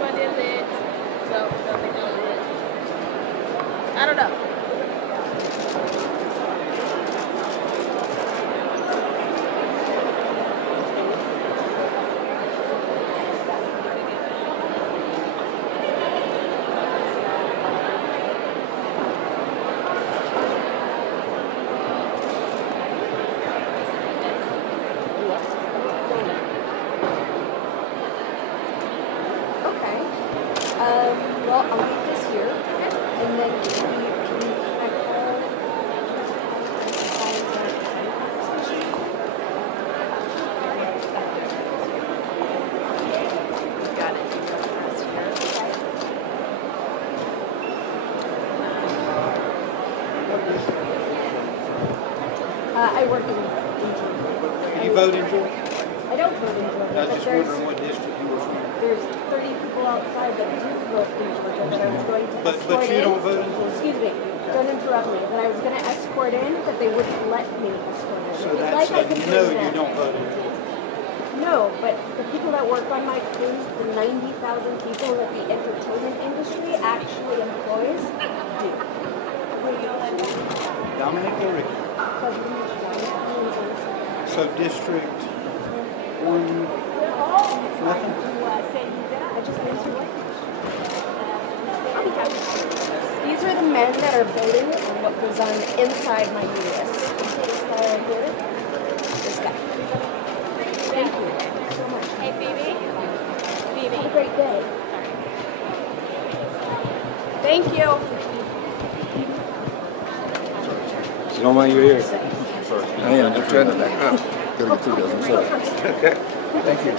one is it? So they know it. I don't know. Well, I'll leave this here, and then can I call? Got it. I work in Georgia. You vote in Georgia? I don't vote in Georgia. I was just wondering what district you were from. There's 30 people outside that do vote in Georgia that I was going to escort But you in. don't vote in Georgia? Excuse me, don't interrupt me. That I was going to escort in, but they wouldn't let me escort in. So If you'd that's like, I can you bring know them. you don't vote in Georgia. No, but the people that work on my cruise, the 90,000 people that the entertainment industry actually employs, do. Dominic or Ricky? So district 1, nothing? I just answered one question. These are the men that are voting on what goes on inside my uterus. This guy. Thank you so much. Hey, Phoebe. Phoebe. Have a great day. Thank you. You don't mind you're here? I am. I'm trying to back up. 32 doesn't show. Okay. Thank you.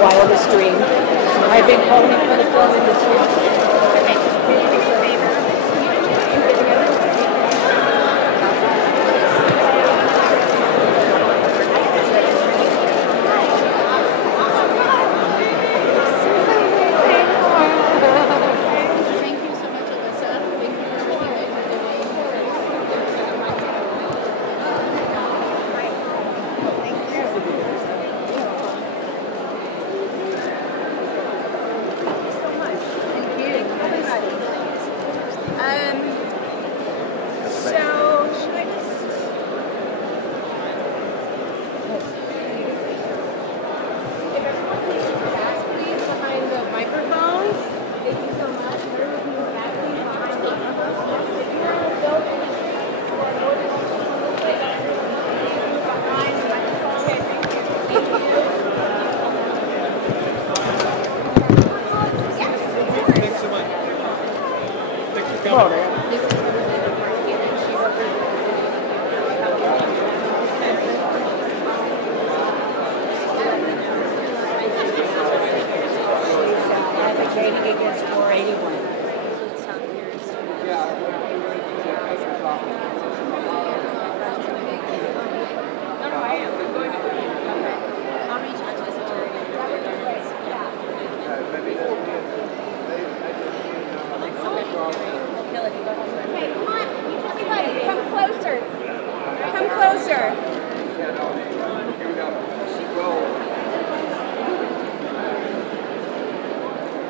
Wildest dream. I've been calling for the film industry. Thank you so much, Alyssa. Thank you for everything that you're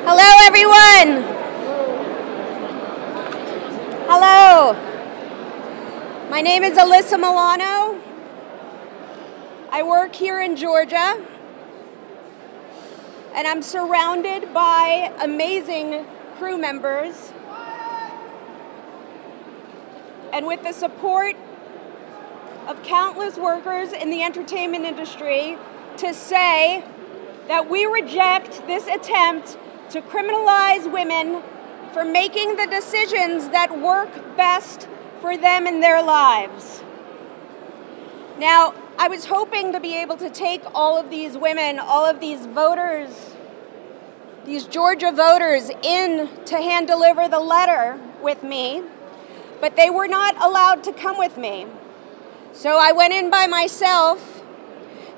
Hello, everyone. Hello. My name is Alyssa Milano. I work here in Georgia, and I'm surrounded by amazing crew members. And with the support of countless workers in the entertainment industry, to say that we reject this attempt to criminalize women for making the decisions that work best for them in their lives. Now, I was hoping to be able to take all of these women, all of these voters, these Georgia voters in to hand deliver the letter with me, but they were not allowed to come with me. So I went in by myself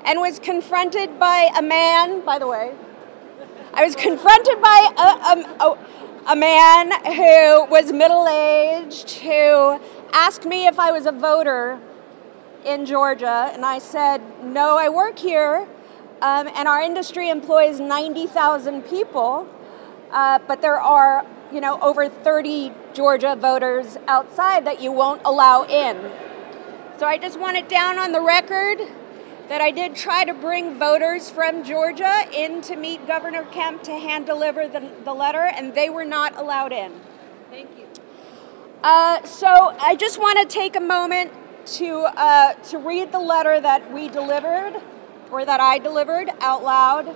and was confronted by a man, by the way. I was confronted by a man who was middle-aged, who asked me if I was a voter in Georgia, and I said, no, I work here, and our industry employs 90,000 people, but there are, over 30 Georgia voters outside that you won't allow in. So I just want it down on the record that I did try to bring voters from Georgia in to meet Governor Kemp to hand deliver the letter, and they were not allowed in. Thank you. So I just want to take a moment to read the letter that we delivered, or that I delivered out loud.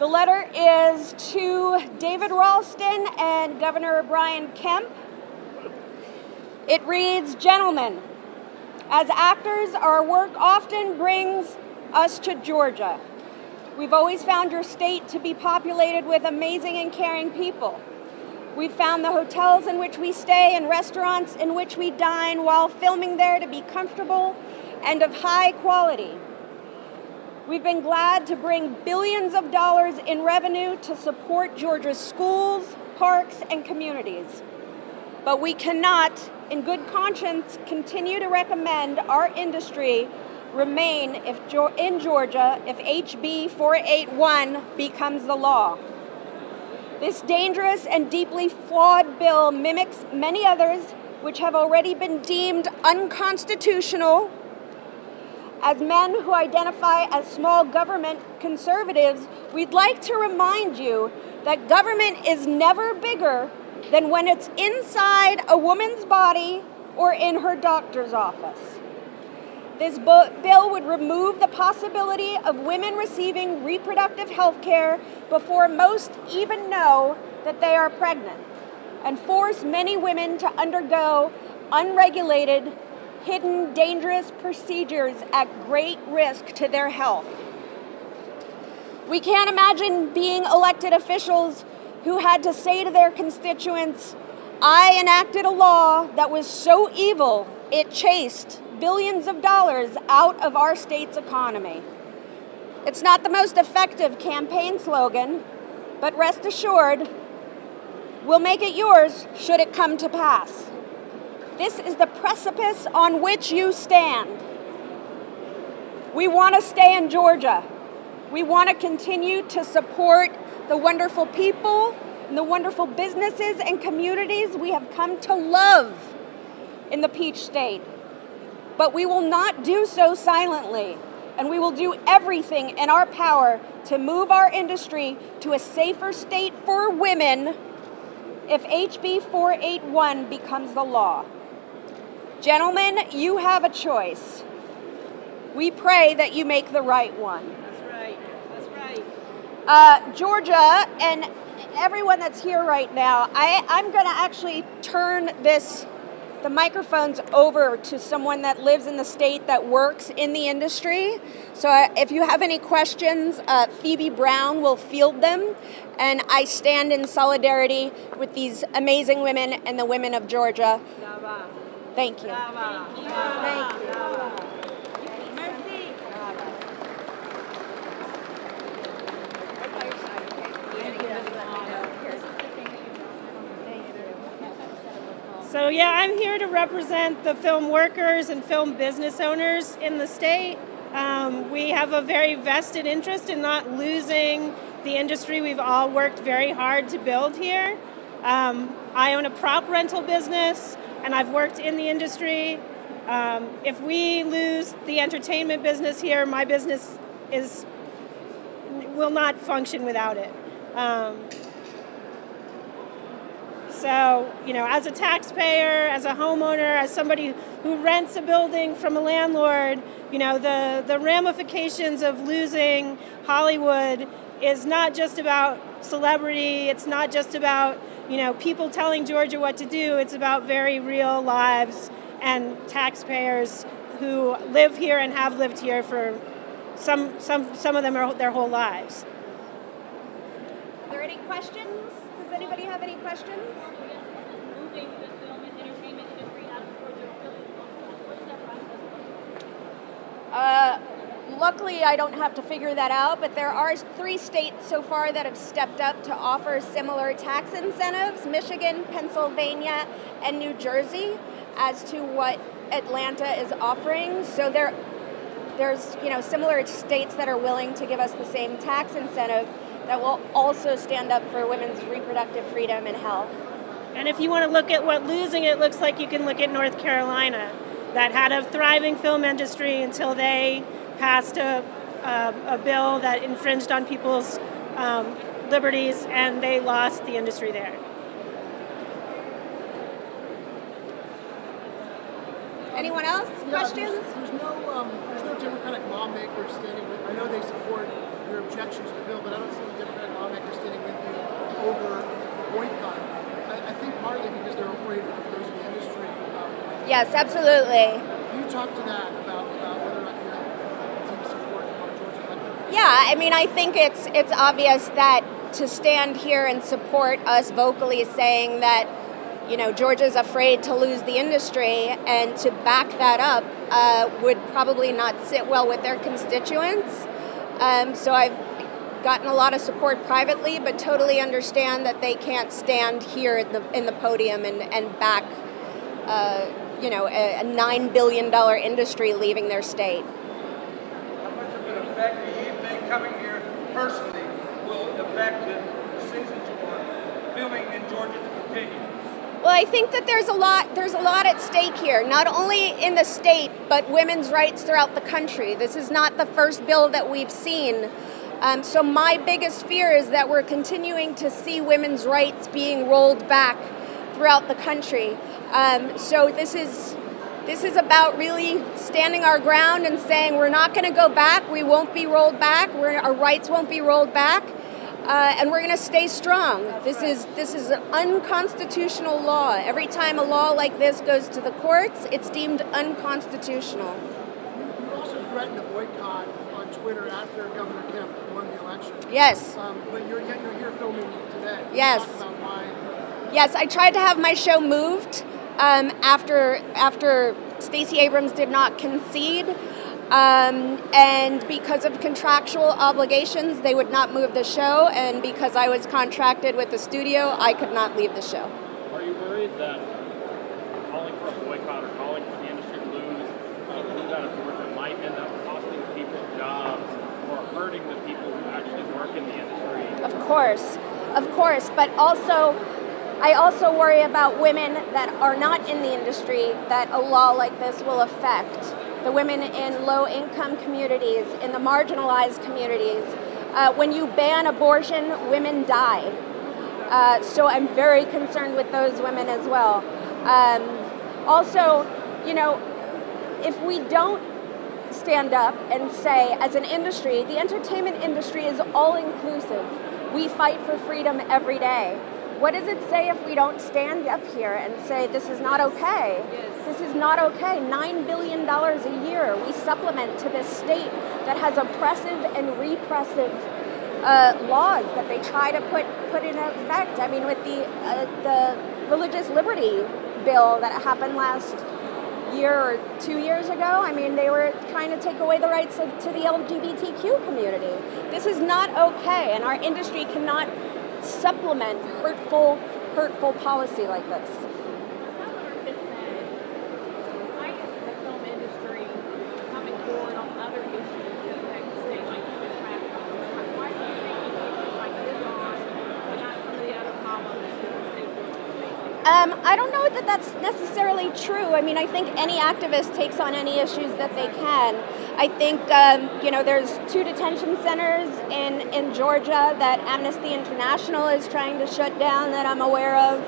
The letter is to David Ralston and Governor Brian Kemp. It reads, "Gentlemen, as actors, our work often brings us to Georgia. We've always found your state to be populated with amazing and caring people. We've found the hotels in which we stay and restaurants in which we dine while filming there to be comfortable and of high quality. We've been glad to bring billions of dollars in revenue to support Georgia's schools, parks, and communities. But we cannot, in good conscience, continue to recommend our industry remain in Georgia if HB 481 becomes the law. This dangerous and deeply flawed bill mimics many others which have already been deemed unconstitutional. As men who identify as small government conservatives, we'd like to remind you that government is never bigger than when it's inside a woman's body or in her doctor's office. This bill would remove the possibility of women receiving reproductive health care before most even know that they are pregnant, and force many women to undergo unregulated, hidden, dangerous procedures at great risk to their health. We can't imagine being elected officials who had to say to their constituents, I enacted a law that was so evil it chased billions of dollars out of our state's economy. It's not the most effective campaign slogan, but rest assured, we'll make it yours should it come to pass. This is the precipice on which you stand. We want to stay in Georgia. We want to continue to support the wonderful people and the wonderful businesses and communities we have come to love in the Peach State. But we will not do so silently, and we will do everything in our power to move our industry to a safer state for women if HB 481 becomes the law. Gentlemen, you have a choice. We pray that you make the right one. That's right. That's right. Georgia and everyone that's here right now, I'm going to actually turn the microphones over to someone that lives in the state that works in the industry. So if you have any questions, Phoebe Brown will field them. And I stand in solidarity with these amazing women and the women of Georgia. Thank you. Thank you. So yeah, I'm here to represent the film workers and film business owners in the state. We have a very vested interest in not losing the industry we've all worked very hard to build here. I own a prop rental business, and I've worked in the industry. If we lose the entertainment business here, my business will not function without it. So, as a taxpayer, as a homeowner, as somebody who rents a building from a landlord, the ramifications of losing Hollywood is not just about celebrity. It's not just about, people telling Georgia what to do. It's about very real lives and taxpayers who live here and have lived here for some of them their whole lives. Are there any questions? Does anybody have any questions? luckily I don't have to figure that out, but there are 3 states so far that have stepped up to offer similar tax incentives: Michigan, Pennsylvania, and New Jersey, as to what Atlanta is offering. So there's similar states that are willing to give us the same tax incentive that will also stand up for women's reproductive freedom and health. And if you want to look at what losing it looks like, you can look at North Carolina, that had a thriving film industry until they passed a bill that infringed on people's liberties, and they lost the industry there. Anyone else? Questions? There's no Democratic lawmaker standing with. I know they support your objections to the bill, but I don't see the Democratic lawmaker standing with you over the boycott. I think partly because they're afraid of losing the industry. Yes, absolutely. You talk to that about whether or not you're deep support for Georgia elected. Yeah, I mean, I think it's obvious that to stand here and support us vocally saying that, Georgia's afraid to lose the industry, and to back that up would probably not sit well with their constituents. So I've gotten a lot of support privately, but totally understand that they can't stand here in the podium and back, a $9 billion industry leaving their state. How much of an effect do you think coming here personally will affect the decisions for filming in Georgia to continue? Well, I think that there's a lot at stake here, not only in the state, but women's rights throughout the country. This is not the first bill that we've seen. So my biggest fear is that we're continuing to see women's rights being rolled back throughout the country. So this is about really standing our ground and saying we're not going to go back, we won't be rolled back, our rights won't be rolled back. And we're going to stay strong. This is an unconstitutional law. Every time a law like this goes to the courts, it's deemed unconstitutional. You also threatened a boycott on Twitter after Governor Kemp won the election. Yes. But you're here filming today. Yes. Talk about why. Yes, I tried to have my show moved after Stacey Abrams did not concede. And because of contractual obligations, they would not move the show, and because I was contracted with the studio, I could not leave the show. Are you worried that calling for a boycott or calling for the industry to lose out of Georgia might end up costing people jobs or hurting the people who actually work in the industry? Of course, but I also worry about women that are not in the industry that a law like this will affect. The women in low-income communities, in the marginalized communities. When you ban abortion, women die. So I'm very concerned with those women as well. Also, if we don't stand up and say, as an industry, the entertainment industry is all-inclusive. We fight for freedom every day. What does it say if we don't stand up here and say this is not okay? This is not okay. $9 billion a year we supplement to this state that has oppressive and repressive laws that they try to put in effect. I mean, with the religious liberty bill that happened last year or 2 years ago, I mean, they were trying to take away the rights to the LGBTQ community. This is not okay, and our industry cannot supplement hurtful policy like this. Why is the film industry coming forward on other issues that affect the state, like human trafficking? Why do you think issues like this on, but not some of the other problems that the state is facing? I don't know that that's necessarily true. I mean, I think any activist takes on any issues that they can. I think, there's 2 detention centers in Georgia that Amnesty International is trying to shut down that I'm aware of.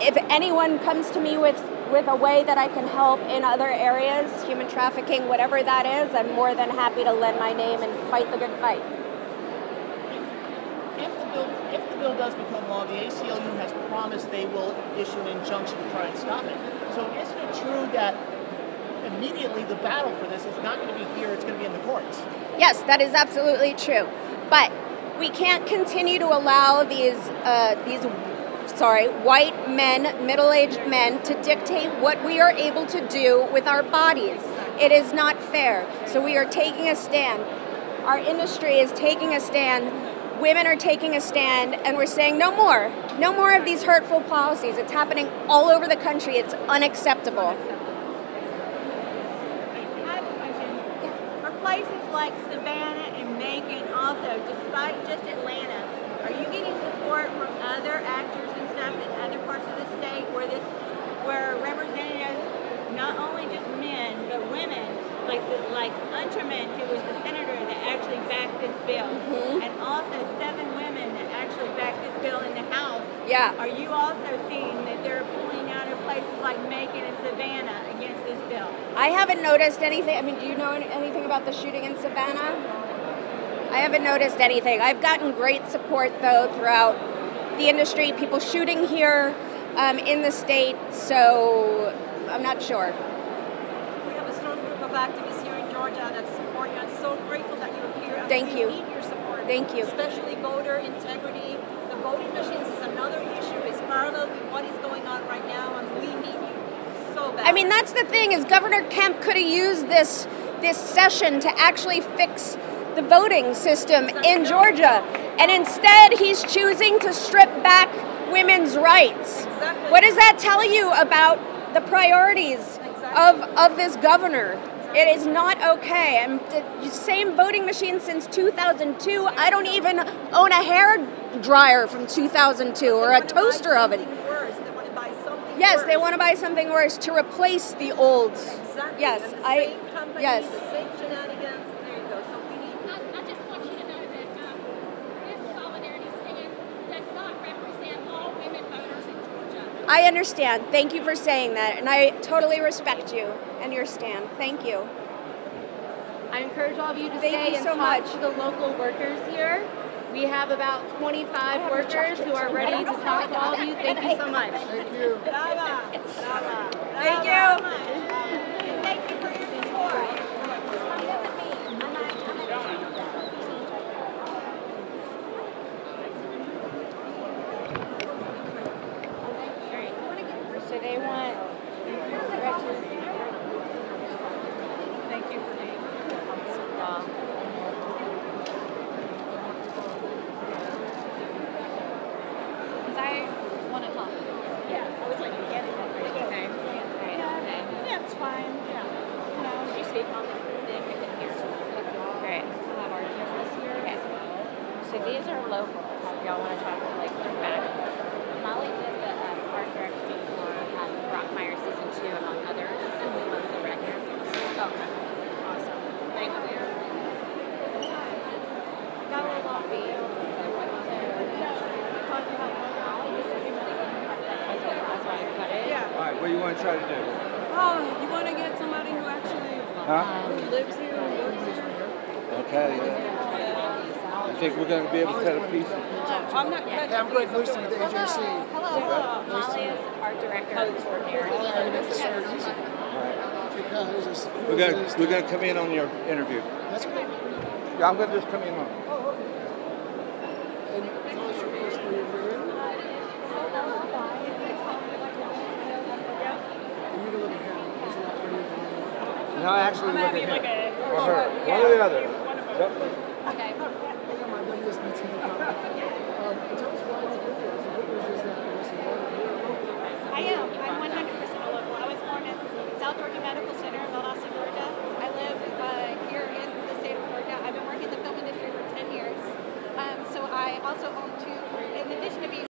If anyone comes to me with a way that I can help in other areas, human trafficking, whatever that is, I'm more than happy to lend my name and fight the good fight. If the bill does become law, the ACLU has promised they will issue an injunction to try and stop it. So isn't it true that immediately the battle for this is not going to be here, it's going to be in the courts? Yes, that is absolutely true. But we can't continue to allow these white men, middle-aged men, to dictate what we are able to do with our bodies. It is not fair. So we are taking a stand. Our industry is taking a stand. Women are taking a stand, and we're saying no more. No more of these hurtful policies. It's happening all over the country. It's unacceptable. I have a question. For places like Savannah and Macon also, despite just Atlanta, are you getting support from other actors and stuff in other parts of the state where representatives, not only just men, but women, like Unterman, who was the senator that actually backed this bill, and also 7 women that actually backed this bill in the House. Yeah. Are you also seeing that they're pulling out of places like Macon and Savannah against this bill? I haven't noticed anything. I mean, do you know anything about the shooting in Savannah? I haven't noticed anything. I've gotten great support, though, throughout the industry, people shooting here in the state, so I'm not sure. We have a strong group of activists here in Georgia that support you. I'm so grateful that you're here. And Thank you. We need your support. Thank you. Especially voter integrity. The voting machines is another issue. It's parallel with what is going on right now, and we need you so bad. I mean, that's the thing, is Governor Kemp could have used this session to actually fix the voting system in Georgia. And instead, he's choosing to strip back women's rights. Exactly. What does that tell you about the priorities of this governor? It is not okay. And the same voting machine since 2002. I don't even own a hair dryer from 2002 or a toaster oven. Yes, they want to buy something worse to replace the old. Exactly. Yes, and the same company, yes. the same shenanigans. There you go. So we need. I just want you to know that this solidarity stand does not represent all women voters in Georgia. I understand. Thank you for saying that, and I totally respect you and your stand. Thank you. I encourage all of you to Thank stay you and so talk much. to the local workers here. We have about 25 workers who are ready to talk to all of you. Thank you so much. Thank you. Brava, brava, Thank you. and thank you for your support. So they want. Thank you for being Because I want to talk. Yeah, I was like, get it. Okay. Right. Okay. Yeah, it's fine. Yeah. You know, did you speak on the thing I can hear? Great. We have our cameras here as well. So these are local. If y'all want to talk to like look back. Molly did the art direction for Brockmire season 2 among others. And we love the record. Okay. Awesome. Thank you. Got a little lobby. Yeah. All right, what do you want to try to do? Oh, you want to get somebody who actually who lives here and works here? Okay. I think we're going to be able to cut a piece. I'm not. Hey, I'm Greg Lucy with the AJC. Hello. Molly is art director and coordinator. Because We're going to come in on your interview. that's great. Yeah, I'm going to just come in on. And tell us your first career career. And you can look at him. He's a lot prettier than you. No, actually, look at him. Or her. One or the other. Yep. Okay. I got my WSBT. Tell us why